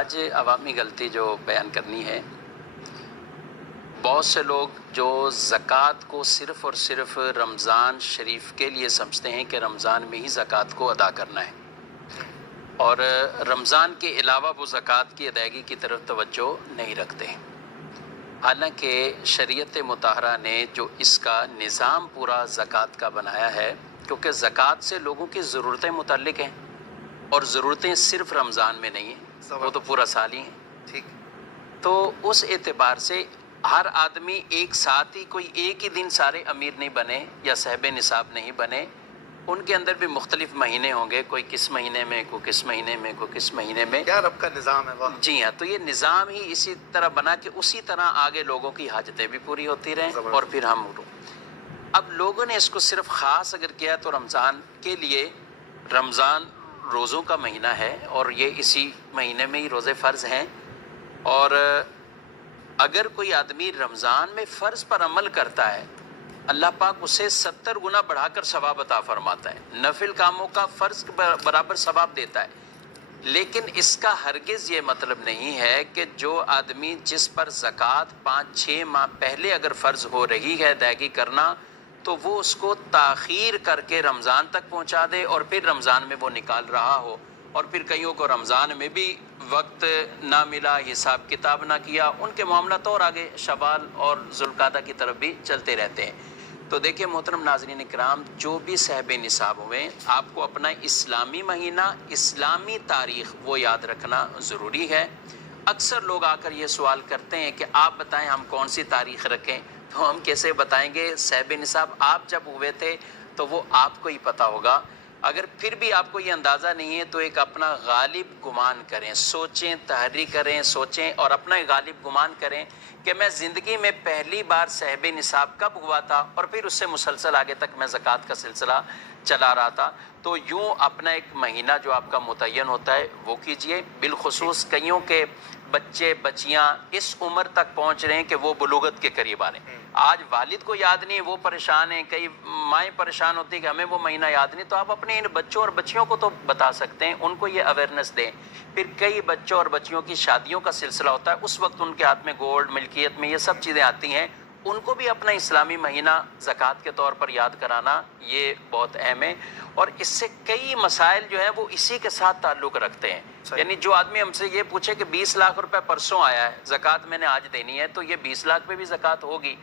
آج عوامی غلطی جو بیان کرنی ہے، بہت سے لوگ جو زکوٰۃ کو صرف اور صرف رمضان شریف کے لیے سمجھتے ہیں کہ رمضان میں ہی زکوٰۃ کو ادا کرنا ہے، اور رمضان کے علاوہ وہ زکوٰۃ کی ادائیگی کی طرف توجہ نہیں رکھتے ہیں۔ حالانکہ شریعت مطہرہ نے جو اس کا نظام پورا زکوٰۃ کا بنایا ہے، کیونکہ زکوٰۃ سے لوگوں کی ضرورتیں متعلق ہیں، اور ضرورتیں صرف رمضان میں نہیں ہیں، وہ تو پورا سال ہی ہیں۔ ٹھیک، تو اس اعتبار سے ہر آدمی ایک ساتھ ہی کوئی ایک ہی دن سارے امیر نہیں بنے یا صاحب نصاب نہیں بنے، ان کے اندر بھی مختلف مہینے ہوں گے، کوئی کس مہینے میں، کوئی کس مہینے میں، کوئی کس مہینے میں۔ کیا رب کا نظام ہے، واہ! جی ہاں، تو یہ نظام ہی اسی طرح بنا کہ اسی طرح آگے لوگوں کی حاجتیں بھی پوری ہوتی رہیں اور پھر ہم اب لوگوں نے اس کو صرف خاص اگر کیا تو رمضان کے لیے، رمضان روزوں کا مہینہ ہے اور یہ اسی مہینے میں ہی روزے فرض ہیں، اور اگر کوئی آدمی رمضان میں فرض پر عمل کرتا ہے، اللہ پاک اسے 70 گنا بڑھا کر ثواب عطا فرماتا ہے، نفل کاموں کا فرض برابر ثواب دیتا ہے۔ لیکن اس کا ہرگز یہ مطلب نہیں ہے کہ جو آدمی جس پر زکوٰۃ 5-6 ماہ پہلے اگر فرض ہو رہی ہے ادائیگی کرنا، تو وہ اس کو تاخیر کر کے رمضان تک پہنچا دے اور پھر رمضان میں وہ نکال رہا ہو، اور پھر کئیوں کو رمضان میں بھی وقت نہ ملا، حساب کتاب نہ کیا، ان کے معاملات اور آگے شوال اور ذوالقعدہ کی طرف بھی چلتے رہتے ہیں۔ تو دیکھیں محترم ناظرین کرام، جو بھی صاحب نصاب ہوئے، آپ کو اپنا اسلامی مہینہ، اسلامی تاریخ وہ یاد رکھنا ضروری ہے۔ اکثر لوگ آ کر یہ سوال کرتے ہیں کہ آپ بتائیں ہم کون سی تاریخ رکھیں، تو ہم کیسے بتائیں گے؟ صاحب نصاب آپ جب ہوئے تھے تو وہ آپ کو ہی پتہ ہوگا۔ اگر پھر بھی آپ کو یہ اندازہ نہیں ہے تو ایک اپنا غالب گمان کریں، سوچیں، تحری کریں، سوچیں اور اپنا غالب گمان کریں کہ میں زندگی میں پہلی بار صاحب نصاب کب ہوا تھا، اور پھر اس سے مسلسل آگے تک میں زکوٰۃ کا سلسلہ چلا رہا تھا۔ تو یوں اپنا ایک مہینہ جو آپ کا متعین ہوتا ہے وہ کیجئے۔ بالخصوص کئیوں کے بچے بچیاں اس عمر تک پہنچ رہے ہیں کہ وہ بلوغت کے قریب آ رہے ہیں، آج والد کو یاد نہیں، وہ پریشان ہیں، کئی مائیں پریشان ہوتی ہیں کہ ہمیں وہ مہینہ یاد نہیں، تو آپ اپنے ان بچوں اور بچیوں کو تو بتا سکتے ہیں، ان کو یہ اویئرنیس دیں۔ پھر کئی بچوں اور بچیوں کی شادیوں کا سلسلہ ہوتا ہے، اس وقت ان کے ہاتھ میں گولڈ، ملکیت میں یہ سب چیزیں آتی ہیں، ان کو بھی اپنا اسلامی مہینہ زکوٰۃ کے طور پر یاد کرانا یہ بہت اہم ہے۔ اور اس سے کئی مسائل جو ہیں وہ اسی کے ساتھ تعلق رکھتے ہیں۔ یعنی جو آدمی ہم سے یہ پوچھے کہ 20 لاکھ روپے پرسوں آیا ہے، زکوٰۃ میں نے آج دینی ہے، تو یہ 20 لاکھ پہ بھی زکوٰۃ ہوگی؟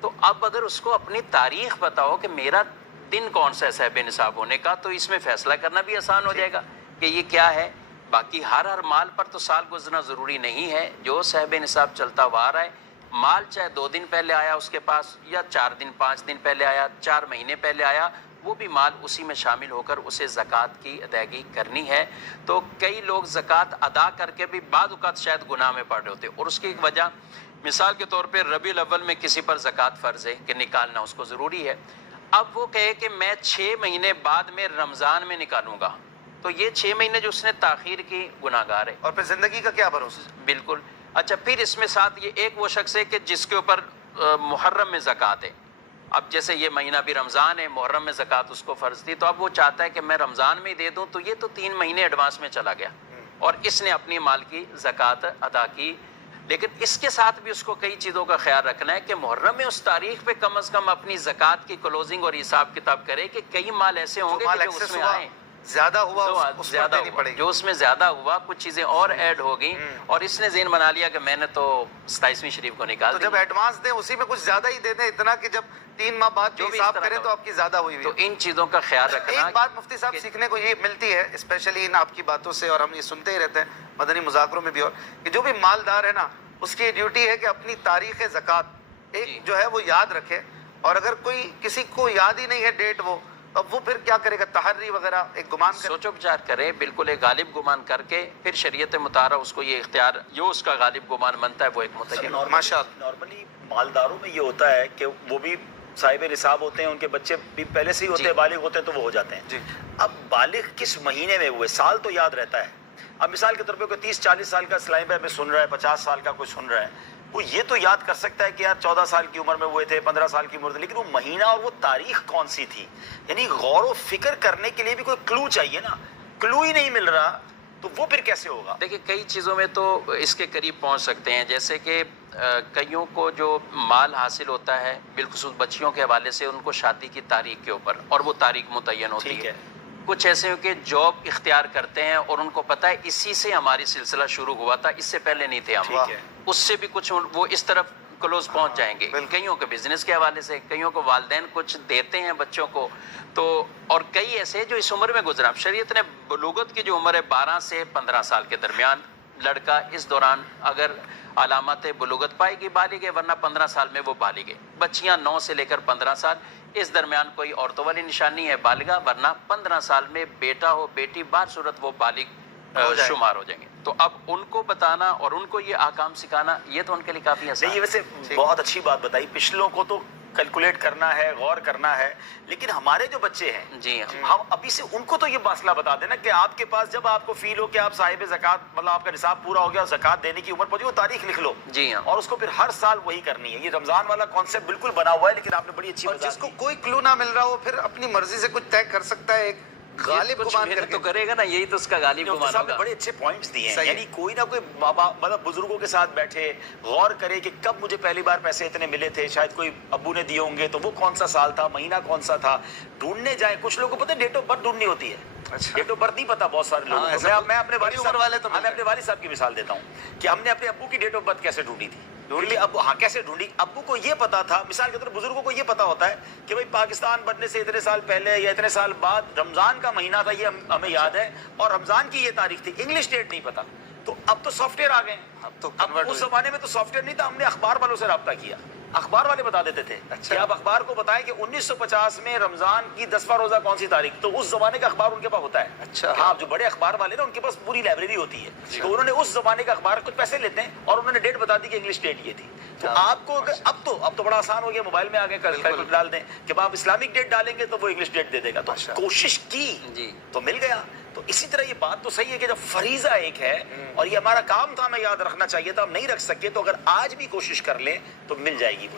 تو اب اگر اس کو اپنی تاریخ پتہ ہو کہ میرا دن کون سا ہے صاحب نصاب ہونے کا، تو اس میں فیصلہ کرنا بھی آسان ہو جائے گا کہ یہ کیا ہے۔ باقی ہر مال پر تو سال گزرنا ضروری نہیں ہے، جو صاحب نصاب چلتا ہوا آ رہا ہے، مال چاہے 2 دن پہلے آیا اس کے پاس، یا 4 دن 5 دن پہلے آیا، 4 مہینے پہلے آیا، وہ بھی مال اسی میں شامل ہو کر اسے زکوٰۃ کی ادائیگی کرنی ہے۔ تو کئی لوگ زکوٰۃ ادا کر کے بھی بعض اوقات شاید گناہ میں پڑ رہے ہوتے ہیں، اور اس کی ایک وجہ مثال کے طور پہ ربیع الاول میں کسی پر زکوٰۃ فرض ہے کہ نکالنا اس کو ضروری ہے، اب وہ کہے کہ میں 6 مہینے بعد میں رمضان میں نکالوں گا، تو یہ 6 مہینے جو اس نے تاخیر کی گناہ گار ہے۔ اور پھر زندگی کا کیا بھروسہ؟ بالکل۔ اچھا، پھر اس میں ساتھ یہ ایک وہ شخص ہے کہ جس کے اوپر محرم میں زکوٰۃ ہے، اب جیسے یہ مہینہ بھی رمضان ہے، محرم میں زکوٰۃ اس کو فرض تھی، تو اب وہ چاہتا ہے کہ میں رمضان میں ہی دے دوں، تو یہ تو 3 مہینے ایڈوانس میں چلا گیا اور اس نے اپنی مال کی زکوٰۃ ادا کی۔ لیکن اس کے ساتھ بھی اس کو کئی چیزوں کا خیال رکھنا ہے کہ محرم میں اس تاریخ پہ کم از کم اپنی زکوٰۃ کی کلوزنگ اور حساب کتاب کرے کہ کئی مال ایسے ہوں گے کہ جو اس میں آئیں، زیادہ ہوا اس زیادہ پر دینی پڑے گی، جو اس میں زیادہ ہوا، کچھ چیزیں اور ایڈ ہو گئیں، اور اس نے ذہن بنا لیا کہ میں نے تو 27ویں شریف کو نکال تو دیا۔ جب ایڈوانس دیں اسی میں کچھ زیادہ ہی دے دیں، اتنا کہ جب 3 ماہ بعد جو حساب کریں تو آپ کی زیادہ ہوئی ہوئی۔ تو ان چیزوں کا خیال رکھنا۔ ایک بات مفتی صاحب سیکھنے کو یہ ملتی ہے، اسپیشلی ان آپ کی باتوں سے، اور ہم یہ سنتے ہی رہتے ہیں مدنی مذاکروں میں بھی، اور کہ جو بھی مالدار ہے نا، اس کی ڈیوٹی ہے کہ اپنی تاریخ زکوٰۃ ایک جو ہے وہ یاد رکھے، اور اگر کوئی کسی کو یاد ہی نہیں ہے ڈیٹ، وہ اب وہ پھر کیا کرے گا؟ تحری وغیرہ ایک گمان کرے، سوچ و بچار کرے، بالکل ایک غالب گمان کر کے پھر شریعت مطہرہ اس کو یہ اختیار، جو اس کا غالب گمان بنتا ہے وہ ایک متعین۔ نارملی مالداروں میں یہ ہوتا ہے کہ وہ بھی صاحب نصاب ہوتے ہیں، ان کے بچے بھی پہلے سے ہی ہوتے ہیں، بالغ ہوتے ہیں تو وہ ہو جاتے ہیں۔ اب بالغ کس مہینے میں ہوئے، سال تو یاد رہتا ہے۔ اب مثال کے طور پہ کوئی 30-40 سال کا اسلام میں سن رہا ہے، 50 سال کا کوئی سن رہا ہے، وہ یہ تو یاد کر سکتا ہے کہ یار 14 سال کی عمر میں ہوئے تھے، 15 سال کی عمر تھے، لیکن وہ مہینہ اور وہ تاریخ کون سی تھی، یعنی غور و فکر کرنے کے لیے بھی کوئی کلو چاہیے نا، کلو ہی نہیں مل رہا، تو وہ پھر کیسے ہوگا؟ دیکھیں کئی چیزوں میں تو اس کے قریب پہنچ سکتے ہیں، جیسے کہ کئیوں کو جو مال حاصل ہوتا ہے بالخصوص بچیوں کے حوالے سے ان کو شادی کی تاریخ کے اوپر، اور وہ تاریخ متعین ہوتی ہے۔ کچھ ایسے ہیں کہ جاب اختیار کرتے ہیں اور ان کو پتہ ہے اسی سے ہماری سلسلہ شروع ہوا تھا، اس سے پہلے نہیں تھے ہم، اس سے بھی کچھ وہ اس طرف کلوز پہنچ جائیں گے۔ کئیوں کے بزنس کے حوالے سے، کئیوں کو والدین کچھ دیتے ہیں بچوں کو، تو اور کئی ایسے جو اس عمر میں گزرا۔ شریعت نے بلوغت کی جو عمر ہے 12 سے 15 سال کے درمیان، لڑکا اس دوران اگر علامات بلوغت پائے گی بالغ ہے، ورنہ 15 سال میں وہ بالغ ہے۔ بچیاں 9 سے لے کر 15 سال، اس درمیان کوئی عورتوں والی نشانی ہے بالغہ، ورنہ 15 سال میں بیٹا ہو بیٹی بار صورت وہ بالغ شمار ہو جائیں گے۔ تو اب ان کو بتانا اور ان کو یہ احکام سکھانا یہ تو ان کے لیے کافی آسان ہے۔ یہ ویسے بہت اچھی بات بتائی، پچھلوں کو تو کیلکولیٹ کرنا ہے، غور کرنا ہے، لیکن ہمارے جو بچے ہیں جی ہم ابھی سے ان کو تو یہ مسئلہ بتا دینا کہ آپ کے پاس جب آپ کو فیل ہو کہ آپ صاحب زکوٰۃ، مطلب آپ کا نصاب پورا ہو گیا، زکوٰۃ دینے کی عمر پہنچی، وہ تاریخ لکھ لو جی ہاں، اور اس کو پھر ہر سال وہی کرنی ہے۔ یہ رمضان والا کانسیپٹ بالکل بنا ہوا ہے، لیکن آپ نے بڑی اچھی اور جس کو کوئی کلو نہ مل رہا ہو پھر اپنی مرضی سے کچھ طے کر سکتا ہے، ایک غالب گمان کر کے تو کرے گا نا، یہی تو اس کا غالب گمان صاحب نے ہوگا۔ بڑے اچھے پوائنٹس دیے ہیں، یعنی کوئی نہ کوئی مطلب بزرگوں کے ساتھ بیٹھے غور کرے کہ کب مجھے پہلی بار پیسے اتنے ملے تھے، شاید کوئی ابو نے دیے ہوں گے تو وہ کون سا سال تھا، مہینہ کون سا تھا، ڈھونڈنے جائیں۔ کچھ لوگوں کو پتہ ہے ڈیٹ آف برتھ ڈھونڈنی ہوتی ہے، ڈیٹ آف برتھ نہیں پتا بہت سارے لوگوں کو۔ میں اپنے والد صاحب کی مثال دیتا ہوں کہ ہم نے اپنے ابو کی ڈیٹ آف برتھ کیسے ڈھونڈی تھی، ابو ہاں کیسے ڈھونڈی۔ ابو کو یہ پتا تھا، مثال کے طور پر بزرگوں کو یہ پتا ہوتا ہے کہ بھائی پاکستان بننے سے اتنے سال پہلے یا اتنے سال بعد رمضان کا مہینہ تھا، یہ ہمیں یاد ہے، اور رمضان کی یہ تاریخ تھی، انگلش ڈیٹ نہیں پتا۔ تو اب تو سافٹ ویئر آ گئے ہیں، اب اس زمانے میں تو سافٹ ویئر نہیں تھا، ہم نے اخبار والوں سے رابطہ کیا، اخبار والے بتا دیتے تھے کہ آپ اخبار کو بتائیں کہ 1950 میں رمضان کی 10واں روزہ کون سی تاریخ، تو اس زمانے کا اخبار ان کے پاس ہوتا ہے۔ اچھا ہاں، جو بڑے اخبار والے نا ان کے پاس پوری لائبریری ہوتی ہے، تو انہوں نے اس زمانے کا اخبار، کچھ پیسے لیتے ہیں اور انہوں نے ڈیٹ بتا دی کہ انگلش ڈیٹ یہ تھی۔ تو آپ کو اب تو بڑا آسان ہو گیا، موبائل میں آگے کیلکولیٹر ڈال دیں کہ آپ اسلامک ڈیٹ ڈالیں گے تو وہ انگلش ڈیٹ دے دے گا۔ تو کوشش کی تو مل گیا۔ تو اسی طرح یہ بات تو صحیح ہے کہ جب فریضہ ایک ہے اور یہ ہمارا کام تھا، ہمیں یاد رکھنا چاہیے تھا، ہم نہیں رکھ سکے، تو اگر آج بھی کوشش کر لیں تو مل جائے گی۔